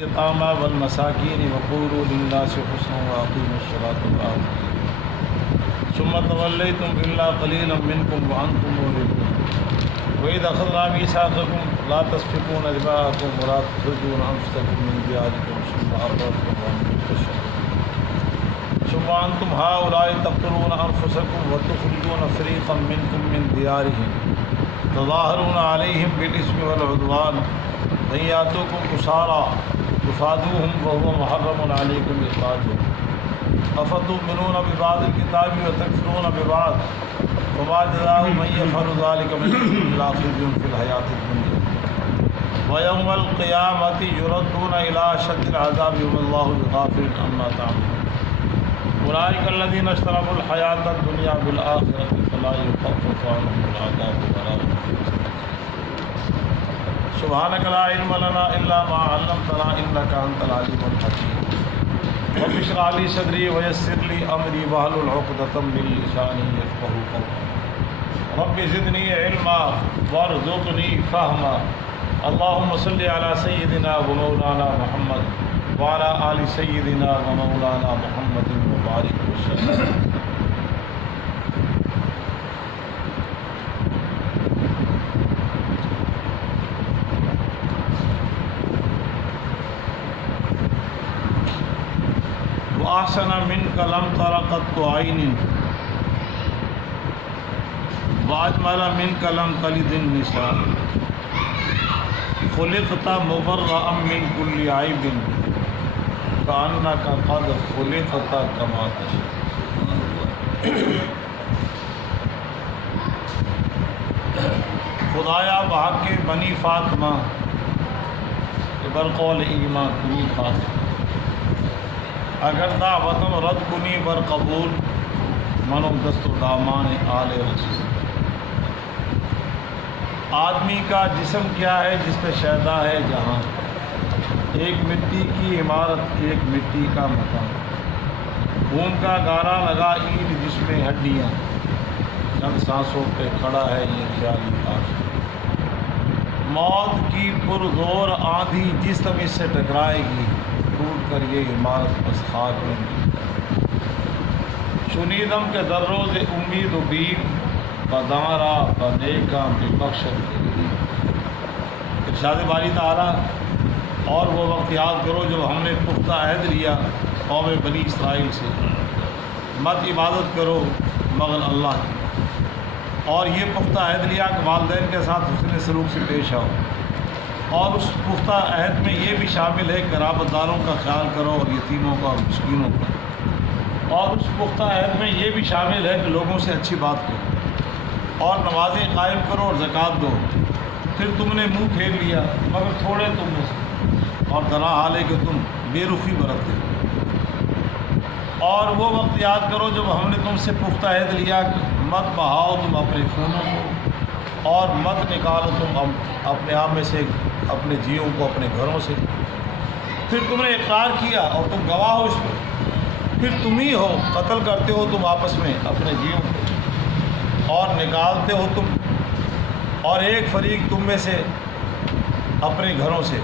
اليتامى والمساكين وقولوا للناس حسنا واقيموا الصلاة وآتوا الزكاة ثم توليتم إلا قليلا منكم وأنتم معرضون وإذ أخذنا ميثاقكم لا تسفكون دماءكم ولا تخرجون أنفسكم من دياركم ثم أقررتم وأنتم تشهدون ثم أنتم هؤلاء تقتلون أنفسكم وتخرجون فريقا منكم من ديارهم تظاهرون عليهم بالإثم والعدوان وإن يأتوكم أسارى تفادوهم وهو محرم عليكم إخراجهم أفتؤمنون ببعض الكتاب وتكفرون ببعض فما جزاء من يفعل ذلك منكم إلا خزي في الحياة الدنيا ويوم القيامة يردون إلى أشد العذاب وما الله بغافل عما تعملون أولئك الذين اشتروا الحياة الدنيا بالآخرة فلا يخفف عنهم العذاب ولا هم يحزنون سبحانك لا علم لنا إلا ما علمتنا إنك أنت العليم الحكيم رب اشرح لي صدري ويسر لي أمري واحلل عقدة من لساني يفقهوا قولي رب زدني علما وارزقني فهما اللهم صل على سيدنا ومولانا محمد وعلى آل سيدنا ومولانا محمد وبارك وسلم وأحسن منك لم تر قط عين وأجمل منك لم تلد النساء خلقت مبرأ من كل عيب كأنك قد خلقت كما تشاء خدایا بحق بنی فاطمہ برقول ایمان کنی فاطمہ اگر دعوتم رد کنی بر قبول منو دست و دامان آل رسول آدمی کا جسم کیا ہے جس پہ شیدا ہے جہاں ایک مٹی کی عمارت ایک مٹی کا مکان خون کا گارا لگا اینٹ جس میں ہڈیاں چند سانسوں پہ کھڑا ہے یہ خیالی آج موت کی پرزور آندھی جس طرح اس سے ٹکرائے گی ٹوٹ کر یہ عمارت بس خاک میں شنیدم کے در روز امید و بیم بدارا بنیکا ببخشت ارشاد باری تعالیٰ اور وہ وقت یاد کرو جب ہم نے پختہ عہد لیا قوم بنی اسرائیل سے مت عبادت کرو مگر اللہ کی اور یہ پختہ عہد لیا کہ والدین کے ساتھ حسن سلوک سے پیش آؤ اور اس پختہ عہد میں یہ بھی شامل ہے کہ قرابت داروں کا خیال کرو اور یتیموں کا اور مسکینوں کا اور اس پختہ عہد میں یہ بھی شامل ہے کہ لوگوں سے اچھی بات کرو اور نمازیں قائم کرو اور زکوٰۃ دو پھر تم نے منہ پھیر لیا مگر تھوڑے تم میں سے اور درا حال ہے کہ تم بے رخی برتتے اور وہ وقت یاد کرو جب ہم نے تم سے پختہ عہد لیا کہ مت بہاؤ تم اپنے خونوں کو اور مت نکالو تم اپنے آپ میں سے اپنے جیوں کو اپنے گھروں سے پھر تم نے اقرار کیا اور تم گواہ ہو اس میں پھر تم ہی ہو قتل کرتے ہو تم آپس میں اپنے جیوں کو اور نکالتے ہو تم اور ایک فریق تم میں سے اپنے گھروں سے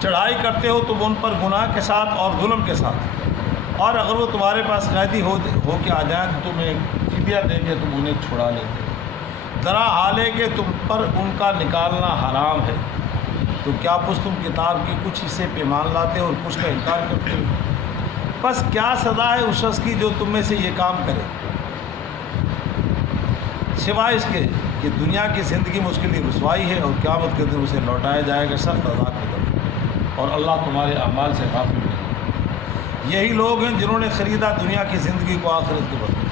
چڑھائی کرتے ہو تم ان پر گناہ کے ساتھ اور ظلم کے ساتھ اور اگر وہ تمہارے پاس قیدی ہو کے آ جائیں تو تمہیں فدیہ دیں گے تم انہیں چھڑا لیتے ذرا حال ہے کہ تم پر ان کا نکالنا حرام ہے تو کیا پس تم کتاب کی کچھ حصے پیمان لاتے ہو اور کچھ کا انکار کرتے ہو بس کیا سزا ہے اس شخص کی جو تم میں سے یہ کام کرے سوائے اس کے کہ دنیا کی زندگی میں اس کے لیے رسوائی ہے اور قیامت کے دن اسے لوٹایا جائے گا سخت عذاب کے در اور اللہ تمہارے اعمال سے غافل ہے یہی لوگ ہیں جنہوں نے خریدا دنیا کی زندگی کو آخرت کے بدلے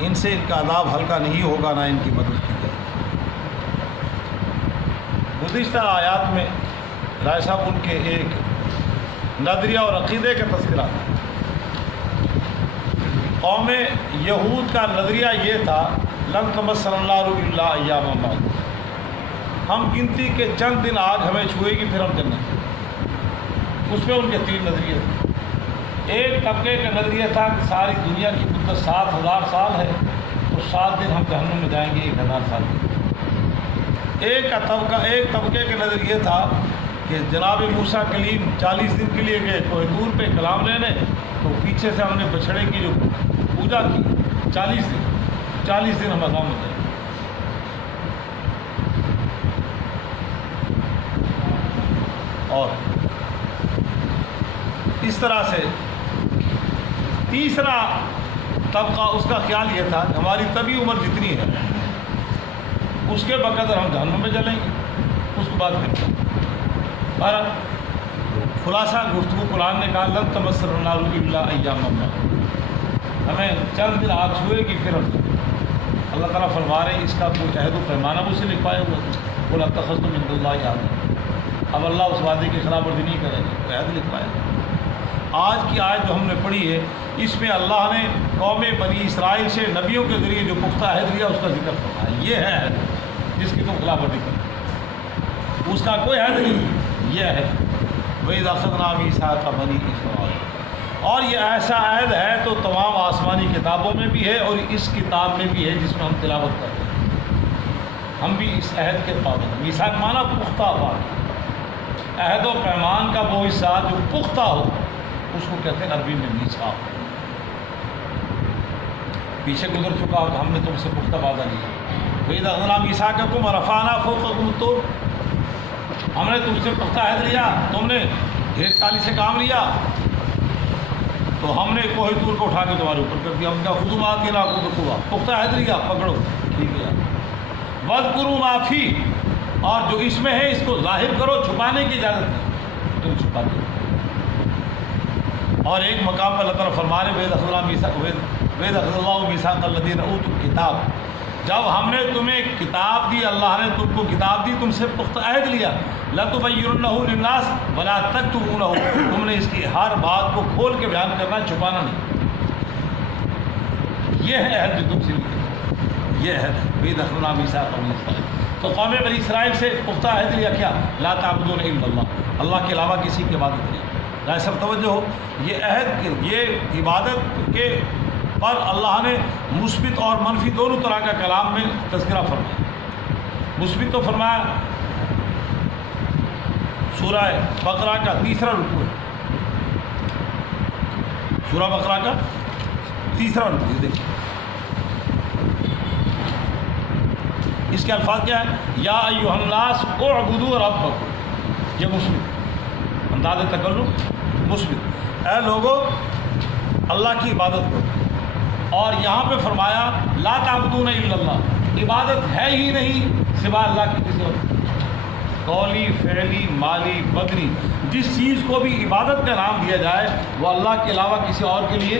ان سے ان کا عذاب ہلکا نہیں ہوگا نہ ان کی مدد کی جائے گزشتہ آیات میں رائے صاحب ان کے ایک نظریہ اور عقیدے کا تذکرہ قوم یہود کا نظریہ یہ تھا لن تمسنا النار الا ایاما معدودۃ ہم گنتی کے چند دن آگ ہمیں چھوئے گی پھر ہم جنت اس میں ان کے تین نظریے تھے ایک طبقے کا نظریہ تھا کہ ساری دنیا کی مدت 7,000 سال ہے تو 7 دن ہم جہنم میں جائیں گے 1,000 سال کے ایک طبقے کا نظریہ تھا کہ جناب موسیٰ کلیم 40 دن کے لیے گئے کوہ طور پہ کلام لینے، تو پیچھے سے ہم نے بچھڑے کی جو پوجا کی 40 دن ہم عذاب میں گئے۔ اور اس طرح سے تیسرا طبقہ اس کا خیال یہ تھا کہ ہماری طبی عمر جتنی ہے اس کے بقدر ہم جہنم میں جلیں گے، اس کے بعد پھر پر خلاصہ گفتگو قرآن نے کہا لن تمسنا النار الا ایاما معدودۃ، ہمیں چند دن آگ چھوئے گی پھر اللہ تعالیٰ فرما رہے ہیں اس کا کوئی عہد و پیمانہ مجھ سے نہیں پایا ہوا تھا، قل اتخذتم من دون اللہ عہدا، اب اللہ اس وعدے کی خلاف ورزی نہیں کرے گا، کوئی عہد لکھوایا۔ آج کی آیت جو ہم نے پڑھی ہے اس میں اللہ نے قوم بنی اسرائیل سے نبیوں کے ذریعے جو پختہ عہد لیا اس کا ذکر فرمایا، یہ ہے عہد جس کی تم خلاف ورزی کرو، اس کا کوئی عہد نہیں، یہ ہے وَإِذْ أَخَذْنَا مِيثَاقَ بَنِي إِسْرَائِيلَ، اور یہ ایسا عہد ہے تو تمام آسمانی کتابوں میں بھی ہے اور اس کتاب میں بھی ہے جس میں ہم تلاوت کرتے ہیں، ہم بھی اس عہد کے پابند۔ میثاق مانا پختہ بات، عہد و پیمان کا وہ حصہ جو پختہ ہو اس کو کہتے ہیں عربی میں میثاق۔ پیچھے گزر چکا ہو تو ہم نے تم سے پختہ وعدہ لیا، وَإِذْ أَخَذْنَا مِيثَاقَكُمْ وَرَفَعْنَا فَوْقَكُمُ الطُّورَ، ہم نے تم سے پختہ عہد لیا، تم نے ڈھیر چالی سے کام لیا تو ہم نے کوہ طور کو اٹھا کے تمہارے اوپر کر دیا، ہم کیا خود بات کے لاکھوں تو ہوا پختہ عہد لیا پکڑو ٹھیک ہے۔ وَاذْكُرُوا مَا فِيهِ، اور جو اس میں ہے اس کو ظاہر کرو، چھپانے کی اجازت ہے تم چھپا دو۔ اور ایک مقام پر اللہ تعالیٰ فرما رہے وَإِذْ أَخَذَ اللَّهُ مِيثَاقَ الَّذِينَ أُوتُوا الْكِتَابَ، جب ہم نے تمہیں کتاب دی، اللہ نے تم کو کتاب دی، تم سے پختہ عہد لیا، لَتُبَيِّنُنَّهُ لِلنَّاسِ وَلَا تَكْتُمُونَهُ، تم نے اس کی ہر بات کو کھول کے بیان کرنا، چھپانا نہیں، یہ ہے عہد جو تم سے لیا، یہ عہد ہے وَإِذْ أَخَذْنَا مِيثَاقَ بَنِي إِسرَائِيلَ۔ تو قوم بنی اسرائیل سے پختہ عہد لیا کیا؟ لا تعبدون الا اللہ، اللہ کے علاوہ کسی کی عبادت نہیں۔ ذرا سب توجہ ہو، یہ عہد یہ عبادت کے پر اللہ نے مثبت اور منفی دونوں طرح کا کلام میں تذکرہ فرمایا۔ مثبت تو فرمایا سورہ بقرہ کا 3 رکوع ہے، سورہ بقرہ کا 3 رکوع دیکھیں، اس کے الفاظ کیا ہے؟ یا ایھا الناس اعبدوا ربکم، یہ مثبت انداز تکلم مثبت، اے لوگو اللہ کی عبادت کرو، اور یہاں پہ فرمایا لا تعبدون الا اللہ، عبادت ہے ہی نہیں سوا اللہ کی کسی اور، قولی فعلی مالی بدنی، جس چیز کو بھی عبادت کا نام دیا جائے وہ اللہ کے علاوہ کسی اور کے لیے،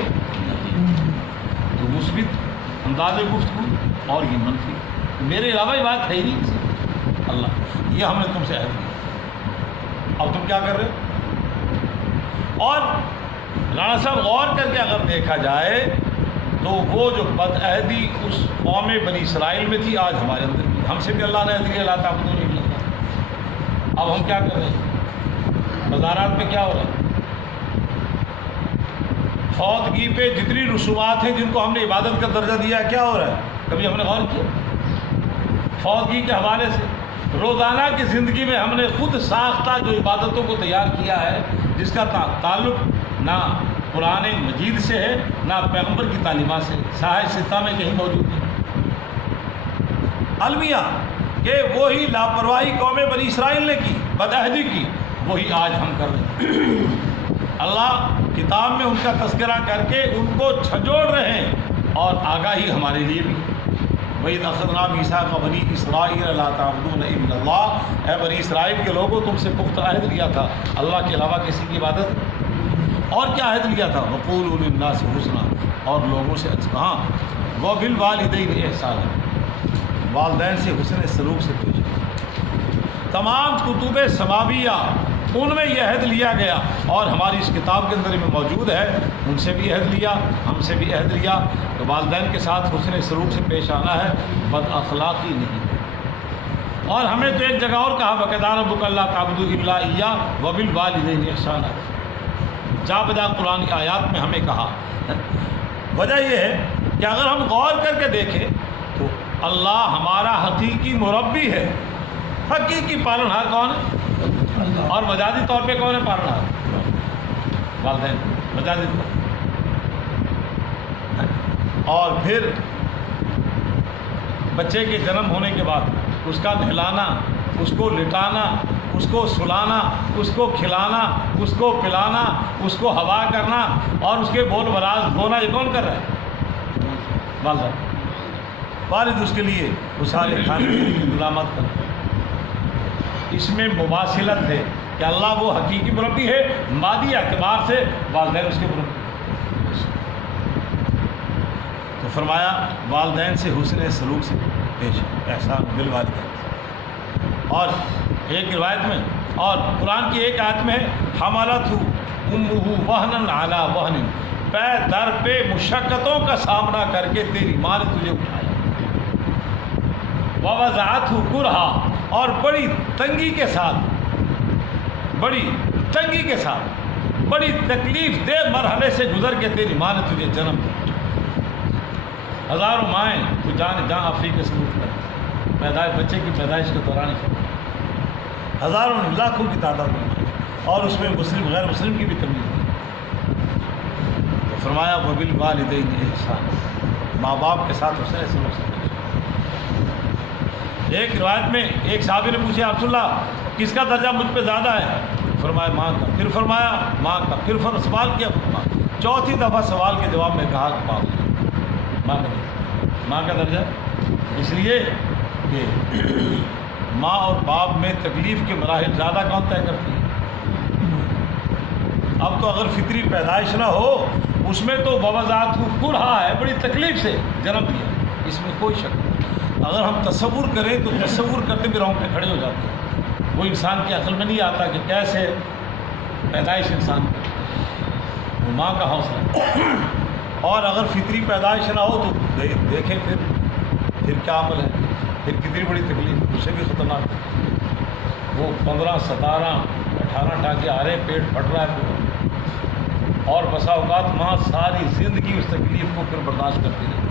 تو مثبت انداز گفتگو اور یہ منفی، میرے علاوہ عبادت ہے ہی نہیں کسی اللہ، یہ ہم نے تم سے عہد کیا، اب تم کیا کر رہے ہو؟ اور رانا صاحب غور کر کے اگر دیکھا جائے تو وہ جو بد عہدی اس قوم بنی اسرائیل میں تھی آج ہمارے اندر بھی، ہم سے بھی اللہ نے عہد لیا لا تعبدون الا اللہ، اب ہم کیا کر رہے ہیں؟ بازارات میں کیا ہو رہا ہے؟ فوتگی پہ جتنی رسومات ہیں جن کو ہم نے عبادت کا درجہ دیا ہے کیا ہو رہا ہے؟ کبھی ہم نے غور کیا؟ فوتگی کے حوالے سے روزانہ کی زندگی میں ہم نے خود ساختہ جو عبادتوں کو تیار کیا ہے جس کا تعلق نہ قرآن مجید سے ہے نہ پیغمبر کی تعلیمات سے، صحیح ستہ میں کہیں موجود نہیں، المیہ کہ وہی لاپرواہی قوم بنی اسرائیل نے کی، بدعہدی کی، وہی آج ہم کر رہے ہیں۔ اللہ کتاب میں ان کا تذکرہ کر کے ان کو جھنجھوڑ رہے ہیں، اور آگاہی ہمارے لیے بھی، وَإِذْ أَخَذْنَا مِيثَاقَ بَنِي إِسْرَائِيلَ لَا تَعْبُدُونَ إِلَّا اللَّهَ، اے بنی اسرائیل کے لوگوں تم سے پختہ عہد لیا تھا اللہ کے علاوہ کسی کی عبادت، اور کیا عہد لیا تھا؟ وَقُولُوا لِلنَّاسِ حُسْنًا، اور لوگوں سے اچھا، ہاں وَبِالْوَالِدَيْنِ إِحْسَانًا، والدین سے حسن سلوک سے پیش آئے۔ تمام کتب سماویہ ان میں یہ عہد لیا گیا، اور ہماری اس کتاب کے اندر میں موجود ہے، ان سے بھی عہد لیا، ہم سے بھی عہد لیا کہ والدین کے ساتھ حسن سلوک سے پیش آنا ہے، بد اخلاقی نہیں ہے۔ اور ہمیں تو ایک جگہ اور کہا وَقَضَىٰ رَبُّكَ أَلَّا تَعْبُدُوا إِلَّا إِيَّاهُ وَبِالْوَالِدَيْنِ إِحْسَانًا، جا بجا قرآن کی آیات میں ہمیں کہا۔ وجہ یہ ہے کہ اگر ہم غور کر کے دیکھیں تو اللہ ہمارا حقیقی مربی ہے، حقیقی پالنہار کون ہے؟ اور مجازی طور پہ کون ہے پالنا؟ والدین مجازی طور پہ. اور پھر بچے کے جنم ہونے کے بعد اس کا نہلانا، اس کو لٹانا، اس کو سلانا، اس کو کھلانا، اس کو پلانا، اس کو ہوا کرنا اور اس کے بول براز دھونا، یہ کون کر رہا ہے؟ والدہ. والد اس کے لیے وہ سارے کھانے کی انتظامات کرتے ہیں. اس میں مواصلت ہے کہ اللہ وہ حقیقی مربی ہے، مادی اعتبار سے والدین اس کے مربی. تو فرمایا والدین سے حسن سلوک سے پیش احسان بالوالدین. اور ایک روایت میں اور قرآن کی ایک آیت میں حملتہ امہ وہنا علی وہن، پے در پہ مشقتوں کا سامنا کر کے تیری ماں نے تجھے اٹھایا. ووضعتہ کرہا، اور بڑی تنگی کے ساتھ، بڑی تکلیف دہ مرحلے سے گزر کے تیری ماں نے تجھے جنم دیا. ہزاروں مائیں تو جہاں افریقہ کے سلوک کر بچے کی پیدائش کے دوران ہزاروں لاکھوں کی تعداد میں، اور اس میں مسلم غیر مسلم کی بھی کمی ہے. تو فرمایا وبالوالدین احسان، ماں باپ کے ساتھ اس نے سلوک سے. ایک روایت میں ایک صحابی نے پوچھا رسول اللہ کس کا درجہ مجھ پہ زیادہ ہے؟ فرمایا ماں کا، پھر فرمایا ماں کا، پھر سوال کیا فرمایا. چوتھی دفعہ سوال کے جواب میں کہا کہ ماں کا درجہ، اس لیے کہ ماں اور باپ میں تکلیف کے مراحل زیادہ کون طے کرتی ہے. اب تو اگر فطری پیدائش نہ ہو اس میں تو بوضعت کرہا ہے، بڑی تکلیف سے جنم دیا، اس میں کوئی شک نہیں. اگر ہم تصور کریں تو تصور کرتے بھی رونگٹے کھڑے ہو جاتے ہیں. وہ انسان کی عقل میں نہیں آتا کہ کیسے پیدائش انسان کی، وہ ماں کا حوصلہ. اور اگر فطری پیدائش نہ ہو تو دیکھیں پھر کیا عمل ہے، پھر کتنی بڑی تکلیف، اس سے بھی خطرناک. وہ 15 17 18 ٹانکے آ رہے ہیں، پیٹ پھٹ رہا ہے پورا، اور بسا اوقات ماں ساری زندگی اس تکلیف کو پھر برداشت کرتی رہی.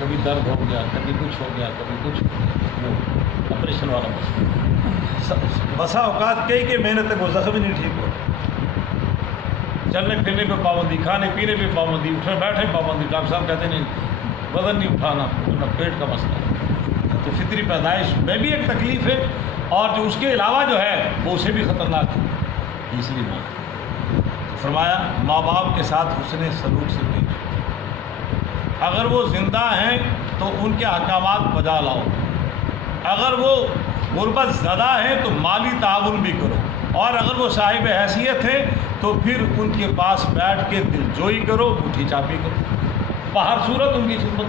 کبھی درد ہو گیا، کبھی کچھ ہو گیا، کبھی کچھ ہو گیا، وہ آپریشن والا مسئلہ. بسا اوقات کئی مہینے تک وہ زخم ہی نہیں ٹھیک ہو. چلنے پھرنے پہ پابندی، کھانے پینے پہ پابندی، اٹھنے بیٹھنے پابندی. ڈاکٹر صاحب کہتے نہیں وزن نہیں اٹھانا، پیٹ کا مسئلہ ہے. تو فطری پیدائش میں بھی ایک تکلیف ہے، اور جو اس کے علاوہ جو ہے وہ اسے بھی خطرناک ہے. اس لیے فرمایا ماں باپ کے ساتھ حسن سلوک سے پیش. اگر وہ زندہ ہیں تو ان کے احکامات بجا لاؤ، اگر وہ غربت زدہ ہیں تو مالی تعاون بھی کرو، اور اگر وہ صاحب حیثیت ہیں تو پھر ان کے پاس بیٹھ کے دلجوئی کرو، مٹھی چاپی کرو. بہر صورت ان کی خدمت،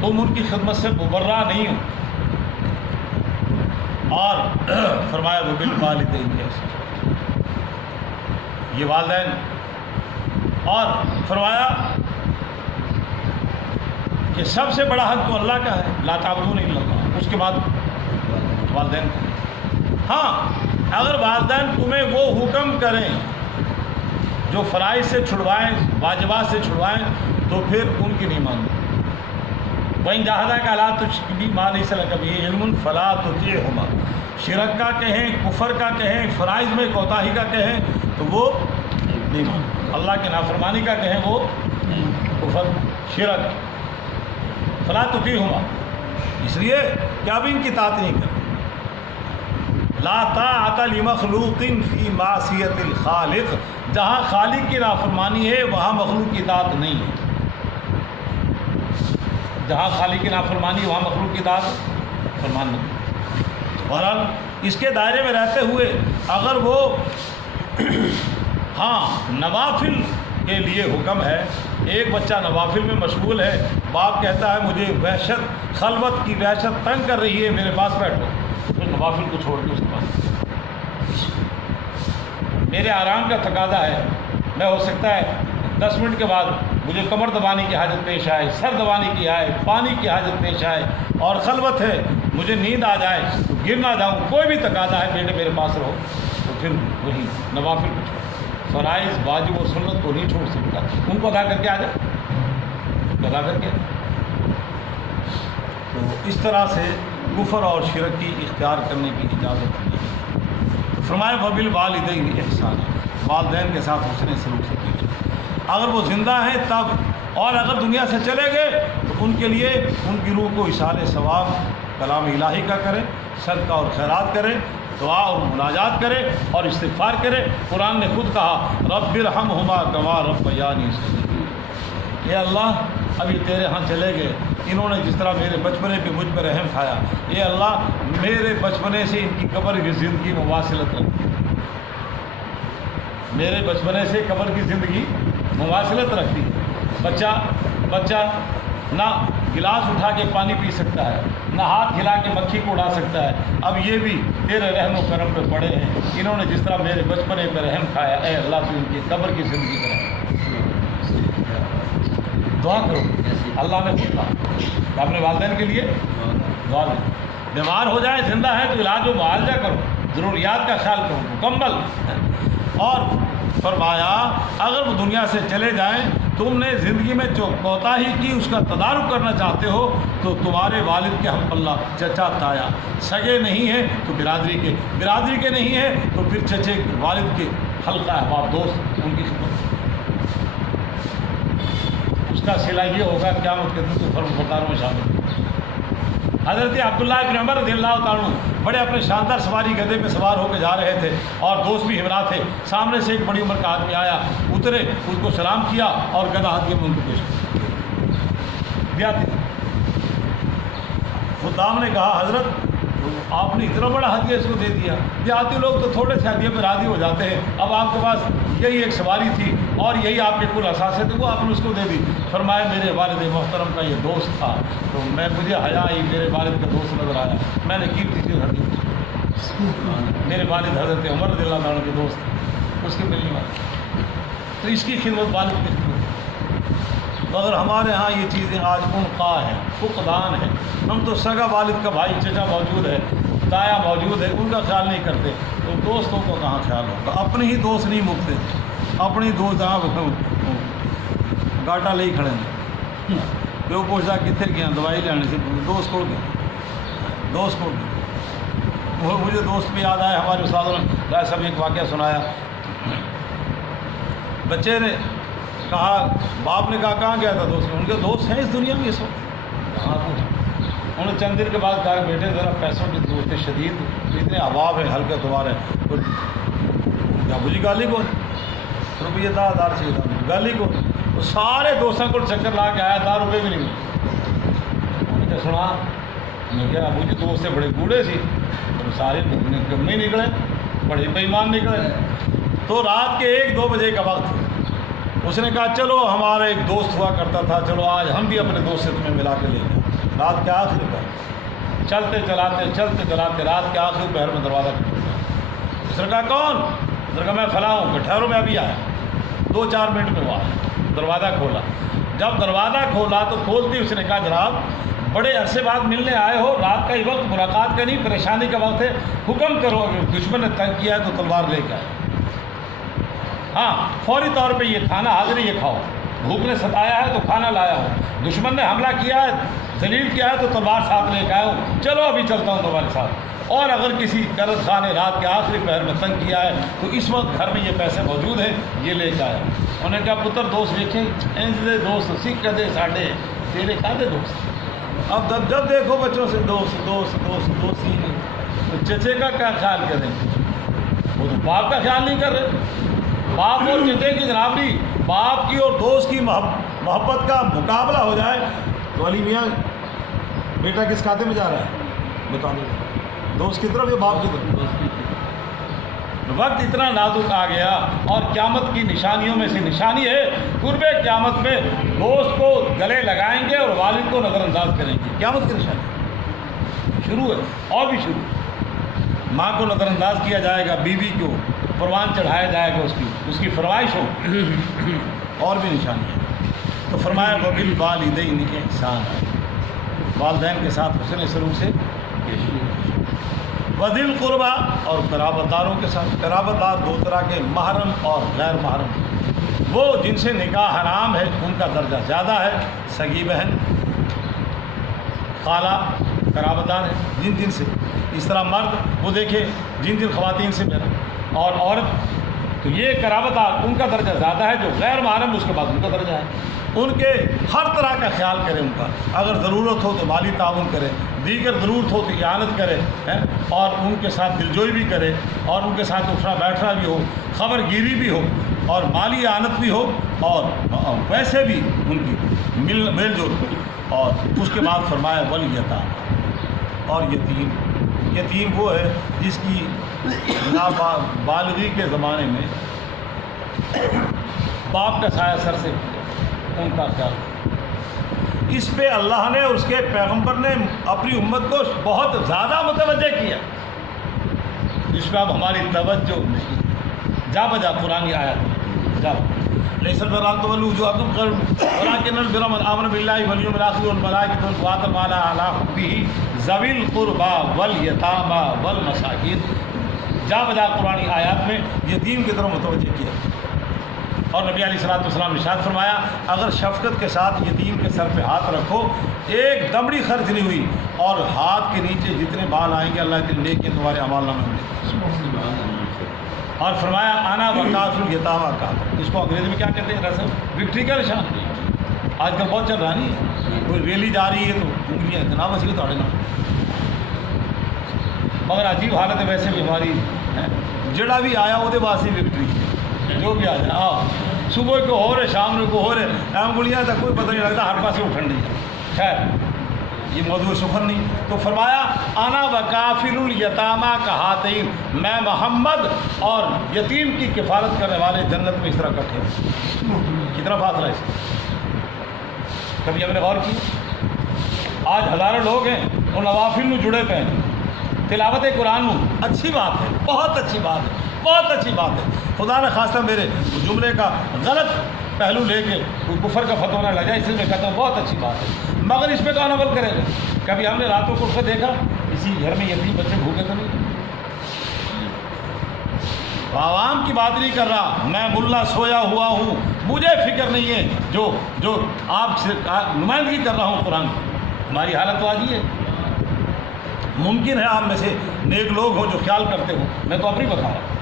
تم ان کی خدمت سے مبرہ نہیں ہو. اور فرمایا وبالوالدین احسان، یہ والدین. اور فرمایا کہ سب سے بڑا حق تو اللہ کا ہے، لا تعبدون الا اللہ، اس کے بعد والدین. ہاں اگر والدین تمہیں وہ حکم کریں جو فرائض سے چھڑوائیں، واجبات سے چھڑوائیں، تو پھر ان کی نہیں مانو. وَإِن جَاهَدَاكَ عَلَىٰ تُشْرِكَ بِي مَا لَيْسَ لَكَ بِهِ عِلْمٌ فَلَا تُطِعْهُمَا. شرک کا کہیں، کفر کا کہیں، فرائض میں کوتاہی کا کہیں تو وہ نہیں مانو. اللہ کی نافرمانی کا کہیں وہ کفر شرک. فَلَا تُطِعْهُمَا، اس لیے کہ اب ان کی اطاعت نہیں کرتے. لا طاعۃ لمخلوق فی معصیۃ الخالق، جہاں خالق کی نافرمانی ہے وہاں مخلوق کی اطاعت نہیں ہے. جہاں خالق کی نافرمانی وہاں مخلوق کی اطاعت فرمان نہیں. بہرحال اس کے دائرے میں رہتے ہوئے اگر وہ ہاں نوافل کے لیے حکم ہے، ایک بچہ نوافل میں مشغول ہے، باپ کہتا ہے مجھے وحشت، خلوت کی وحشت تنگ کر رہی ہے، میرے پاس بیٹھو، پھر نوافل کو چھوڑ کے اس کے پاس. میرے آرام کا تقاضا ہے، میں ہو سکتا ہے 10 منٹ کے بعد مجھے کمر دبانے کی حاجت پیش آئے، سر دبانے کی آئے، پانی کی حاجت پیش آئے، اور خلوت ہے، مجھے نیند آ جائے تو گر نہ جاؤں، کوئی بھی تقاضا ہے بیٹے میرے پاس رہو، تو پھر وہی نوافل کو چھوڑ. فرائض واجب و سنت کو نہیں چھوڑ سکتا، ان کو ادا کر کے آ جائے، ادا کر کے. تو اس طرح سے کفر اور شرک کی اختیار کرنے کی اجازت نہیں۔ فرمایا وبالوالدین احسانا، والدین کے ساتھ حسن سلوک سے کیجیے اگر وہ زندہ ہیں تب، اور اگر دنیا سے چلے گئے تو ان کے لیے ان کی روح کو اصال ثواب کلام الہی کا کرے، صدقہ اور خیرات کرے، دعا اور مناجات کرے اور استغفار کرے۔ قرآن نے خود کہا رب ارحمہما کما ربیانی صغیرا، اے اللہ اب یہ تیرے ہاں چلے گئے، انہوں نے جس طرح میرے بچپنے پہ مجھ پر رحم کھایا، اے اللہ میرے بچپنے سے ان کی قبر کی زندگی مواصلت رکھ، میرے بچپنے سے قبر کی زندگی مواصلت رکھتی ہے۔ بچہ نہ گلاس اٹھا کے پانی پی سکتا ہے، نہ ہاتھ ہلا کے مکھی کو اڑا سکتا ہے، اب یہ بھی تیرے رحم و کرم پہ پڑے ہیں، انہوں نے جس طرح میرے بچپنے پہ رحم کھایا، اے اللہ تو ان کی قبر کی زندگی کرے، دعا کرو۔ اللہ نے خود کہا اپنے والدین کے لیے دعا دیں، بیمار ہو جائے زندہ ہے تو علاج و معالجہ کرو، ضروریات کا خیال کرو مکمل۔ اور فرمایا اگر وہ دنیا سے چلے جائیں، تم نے زندگی میں جو کوتاہی کی اس کا تدارک کرنا چاہتے ہو تو تمہارے والد کے حق اللہ، چچا تایا، سگے نہیں ہیں تو برادری کے نہیں ہیں تو پھر چچے والد کے حلقہ احباب دوست، ان کی خدمت، اس کا صلہ یہ ہوگا قیامت کے دن تو فرمانبرداروں میں شامل۔ حضرت عبداللہ بن عمر رضی اللہ تعالیٰ بڑے اپنے شاندار سواری گدھے پہ سوار ہو کے جا رہے تھے اور دوست بھی ہمراہ تھے، سامنے سے ایک بڑی عمر کا آدمی آیا، اترے، اس کو سلام کیا اور گدھا ہاتھ میں ان کو پیش کیا۔ خدام نے کہا حضرت آپ نے اتنا بڑا ہدیہ اس کو دے دیا، دیہاتی لوگ تو تھوڑے سے ہدیے پہ راضی ہو جاتے ہیں، اب آپ کے پاس یہی ایک سواری تھی اور یہی آپ کے کل اثاثے تھے، وہ آپ نے اس کو دے دی۔ فرمایا میرے والد محترم کا یہ دوست تھا، تو مجھے حیا آئی، میرے والد کا دوست نظر آیا، میں نے قیمتی چیز ہدیہ، میرے والد حضرت عمر رضی اللہ عنہ کے دوست، اس کے ملنے والے، تو اس کی خدمت والد کی خدمت۔ مگر ہمارے ہاں یہ چیزیں آج انقاع ہیں، فقدان ہیں، ہم تو سگا والد کا بھائی چچا موجود ہے، تایا موجود ہے، ان کا خیال نہیں کرتے، تو دوستوں کا کہاں خیال ہوگا؟ اپنے ہی دوست نہیں مکتے، اپنی دوست گاٹا لے ہی کھڑے ہیں، جو پوچھتا کتنے گیا دوائی لینے سے، دوست کو وہ مجھے دوست پہ یاد آیا، ہمارے استادوں نے رائے صاحب ایک واقعہ سنایا، بچے نے کہا، باپ نے کہا کہاں گیا تھا دوست، ان کے دوست ہیں اس دنیا میں، اس وقت کہاں کو؟ انہوں نے چند دن کے بعد کہا بیٹے ذرا پیسوں کی ضرورت شدید، اتنے احباب ہیں ہلکے تمہارے، مجھے گالی کو روپیے 10,000 چاہیے تھا، گالی کو وہ سارے دوستوں کو چکر لا کے آیا، 10 روپے بھی نہیں ملے۔ میں نے کیا سنا، میں کیا ابو جی دوست سے بڑے بوڑھے سی، سارے کم نہیں نکلے، بڑے بے ایمان نکلے۔ تو رات کے 1-2 بجے کا وقت، اس نے کہا چلو ہمارا ایک دوست ہوا کرتا تھا، چلو آج ہم بھی اپنے دوست سے تمہیں ملا کے لے جائیں۔ رات کے آخری پہر، چلتے چلاتے رات کے آخری پہر میں دروازہ کھٹکا، اس نے کہا کون؟ اس نے کہا میں فلاں ہوں، کہ ٹھہرو میں ابھی آیا، 2-4 منٹ میں وہ آیا، دروازہ کھولا، جب دروازہ کھولا تو کھولتی اس نے کہا جناب بڑے عرصے بعد ملنے آئے ہو، رات کا ہی وقت، ملاقات کا نہیں، پریشانی کا وقت ہے، حکم کرو، اگر دشمن نے تنگ کیا ہے تو تلوار لے کے آئے، ہاں فوری طور پہ یہ کھانا حاضر، یہ کھاؤ، بھوک نے ستایا ہے تو کھانا لایا ہو، دشمن نے حملہ کیا ہے، ذلیل کیا ہے تو تلوار ساتھ لے کے آئے ہو، چلو ابھی چلتا ہوں تمہارے ساتھ، اور اگر کسی قرض خان نے رات کے آخری پہر میں تنگ کیا ہے تو اس وقت گھر میں یہ پیسے موجود ہیں، یہ لے کے آیا۔ انہوں نے کہا پتر دوست دیکھیں، دے دوست سکھ کدے ساڈے تیرے کھاتے دوست، اب جب دیکھو بچوں سے دوست ہی نہیں، تو چچے کا کیا خیال کریں؟ وہ تو باپ کا خیال نہیں کر رہے، باپ اور چچے کی جنابی، باپ کی اور دوست کی محبت کا مقابلہ ہو جائے تو علی میاں بیٹا کس کھاتے میں جا رہا ہے بتا دو، دوست کی طرف یا باپ کی طرف؟ وقت اتنا نازک آ گیا، اور قیامت کی نشانیوں میں سے نشانی ہے قرب قیامت میں دوست کو گلے لگائیں گے اور والد کو نظر انداز کریں گے، قیامت کی نشانی شروع ہے، اور بھی شروع، ماں کو نظر انداز کیا جائے گا، بیوی کو پروان چڑھایا جائے گا، اس کی فرمائش ہو، اور بھی نشانی ہے۔ تو فرمایا وبالوالدین احسانا، والدین کے ساتھ حسن سلوک سے، وذی القربیٰ، اور قرابت داروں کے ساتھ۔ قرابت دار 2 طرح کے، محرم اور غیر محرم، وہ جن سے نکاح حرام ہے ان کا درجہ زیادہ ہے، سگی بہن، خالہ، قرابت دار ہیں جن جن سے، اس طرح مرد وہ دیکھے جن جن خواتین سے میرا، اور عورت تو یہ قرابت دار ان کا درجہ زیادہ ہے، جو غیر محرم اس کے بعد ان کا درجہ ہے۔ ان کے ہر طرح کا خیال کرے، ان کا اگر ضرورت ہو تو مالی تعاون کرے، دیگر ضرورت ہو تو اعانت کرے، اور ان کے ساتھ دلجوئی بھی کرے، اور ان کے ساتھ اٹھنا بیٹھنا بھی ہو، خبر گیری بھی ہو، اور مالی اعانت بھی ہو، اور ویسے بھی ان کی میل جول۔ اور اس کے بعد فرمایا والیتام، اور یتیم وہ ہے جس کی نابالغی کے زمانے میں باپ کا سایہ سر سے ان کا خیال، اس پہ اللہ نے اور اس کے پیغمبر نے اپنی امت کو بہت زیادہ متوجہ کیا، اس پہ اب ہماری توجہ نہیں، جا بجا قرآن کی آیت جا لیس البر ان تولوا وجوهکم ولکن البر من آمن باللہ والیوم الآخر والملائکۃ وآتى المال علی حبہ ذوی القربى والیتامى والمساکین، جا بجا قرآن کی آیات میں یتیم کی طرف متوجہ کیا۔ اور نبی علیہ الصلوۃ والسلام نے ارشاد فرمایا، اگر شفقت کے ساتھ یتیم کے سر پہ ہاتھ رکھو، ایک دمڑی خرچ نہیں ہوئی، اور ہاتھ کے نیچے جتنے بال آئیں گے اللہ کے نیکی تمہارے اعمال نامے میں۔ اور فرمایا انا وکافل الیتامى کا، اس کو انگریزی میں کیا کہتے ہیں رسم، وکٹری کا نشان، آج کل بہت چل رہا نہیں، کوئی ریلی جا رہی ہے تو انگلیاں اتنا وسیع توڑے نا، مگر عجیب حالت ہے ویسے بھی ہماری، جڑا بھی آیا وہ باسی وکٹری، جو بھی آ جائے، صبح کو ہو رہے شام کو ہو رہے، انگلیاں تک کوئی پتہ نہیں لگتا، ہر پاس اٹھن نہیں ہے۔ خیر یہ موضوع سخن نہیں، تو فرمایا انا وکافل الیتامى کہاتین، میں محمد اور یتیم کی کفالت کرنے والے جنت میں اس طرح اکٹھے ہیں۔ کتنا فاصلہ ہے اس کا، کبھی ہم نے غور کی؟ آج ہزاروں لوگ ہیں وہ نوافل میں جڑے پہ ہیں، تلاوت قرآن میں اچھی بات ہے، بہت اچھی بات ہے، بہت اچھی بات ہے، خدا نہ خواستہ میرے جملے کا غلط پہلو لے کے کفر کا فتویٰ نہ لگ جائے، اس لیے میں کہتا ہوں بہت اچھی بات ہے، مگر اس پہ کون عمل کرے گا؟ کبھی ہم نے راتوں کو دیکھا کسی گھر میں یتیم بچے بھوکے تو نہیں؟ عوام کی بات نہیں کر رہا، میں ملا سویا ہوا ہوں، مجھے فکر نہیں ہے، جو آپ سے نمائندگی کر رہا ہوں قرآن کی، ہماری حالت تو آج ہی ہے۔ ممکن ہے آپ میں سے نیک لوگ ہوں جو خیال کرتے ہوں، میں تو اپنی بتا رہا ہوں،